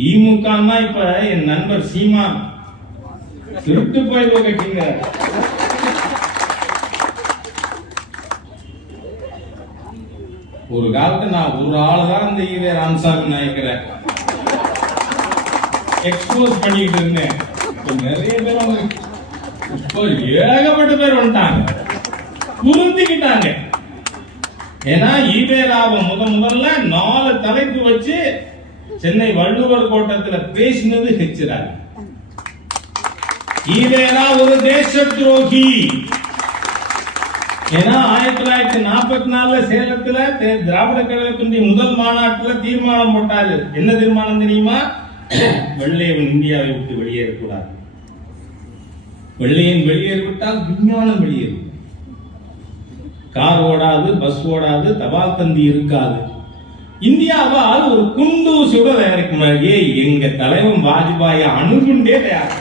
திமுகன்னா இப்ப என் நண்பர் சீமான் திருட்டு போய் கட்டிங்க. ஒரு காலத்துல நான் ஒரு ஆளுதான் இந்த ஈவே ராமசாமி நாயக்கரை எக்ஸ்போஸ் பண்ணிட்டு இருந்தேன். நிறைய பேர் இப்போ ஏகப்பட்ட பேர் வந்துட்டாங்க, புரிஞ்சுக்கிட்டாங்க. ஏன்னா ஈவே ராவ முதல்ல 4 தலைப்பு வச்சு சென்னை வள்ளுவர் கோட்டத்தில் பேசினது ஹெச்ராஜ். ஈவேரா ஒரு தேச துரோகி. ஏன்னா 1944 சேலத்துல திராவிட கழகத்தினுடைய முதல் மாநாட்டில் தீர்மானம் போட்டாரு. என்ன தீர்மானம் தெரியுமா? வெள்ளையன் இந்தியாவை விட்டு வெளியேறக்கூடாது. வெள்ளையன் வெளியேறிவிட்டால் விஞ்ஞானம் வெளியேறும். கார் ஓடாது, பஸ் ஓடாது, தபால் தந்தி இருக்காது. இந்தியாவால் ஒரு குண்டூசியோட தயாரிக்கும். எங்க தலைவன் வாஜ்பாய் அணுகுண்டே தயார்.